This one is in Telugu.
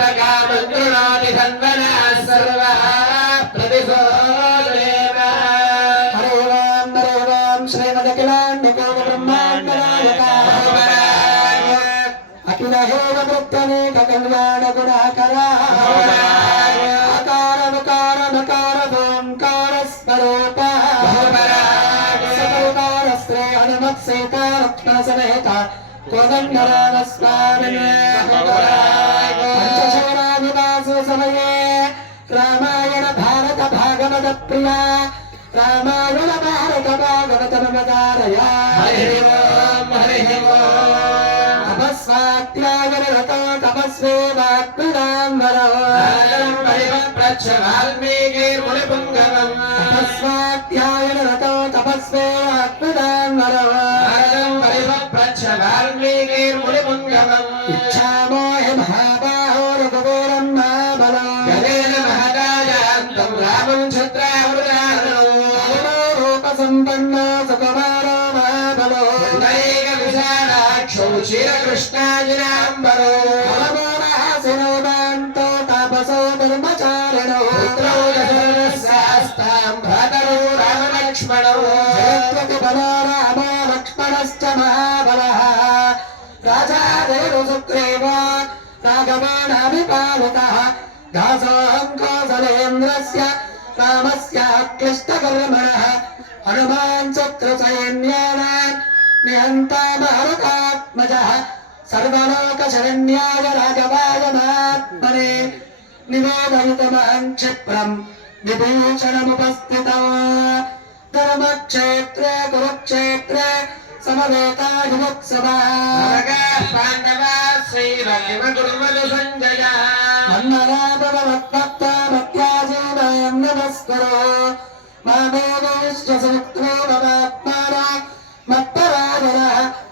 హరక్షత్రోపగామంత్రుణోతి ధన్వనా సర్వ ప్రతిశోదేవ హరే ఓం హరే ఓం శ్రీమదఖిలాండకోట బ్రహ్మాండనాయక అఖిల హేమ వృత్తనేక కళ్యాణ గుణాకర అకార మకార మకార ఓంకార స్వరూప సకలకార శ్రీ హనుమత్ సీతా లక్ష్మణ సమేత కోదండరామ స్వామి పంచశరణాధివాస సమయే రామాయణ భారత భాగవత ప్రియ పరిపప్రచ్ఛ వాల్మీకిర్మునిపుంగవం ఇచ్ఛామో హి మహాబాహో రఘువీరం మహాబలో గజేన మహదాయాంతం రామం ఛత్రావృతారణం రూప సంపన్న సుకుమారో మహాబలో పుండరీక విశాలాక్షౌ క్షీరకృష్ణాజినాంబరో బలమోరహాసినోదాంతో తపసో ధర్మచారిణో పుత్రౌ దశరథస్యాస్తాం భ్రాతరౌ రామలక్ష్మణౌ జయత్వతి బలో कृष्णश्च महाबलः राजा देवसुग्रीव नागमाणाभिपालितः दासोऽहं कौसलेन्द्रस्य, रामस्य क्लिष्टकर्मणः हनुमान् चक्रसैन्येन निहन्ता भारतात्मजः। सर्वलोकशरण्याय राघवाय मात्मने निवेदयितमहं क्षिप्रम् विभूषणमुपस् కురుక్షేత్రే కురుక్షేత్రే సమవేతాయుత్సవా పాండవ శ్రీరలివ గురువలు సంజయ. మన్మరాభవత్మత్తామత్యాజీవయం నమస్కరో. మామేనశ్చ సూత్రే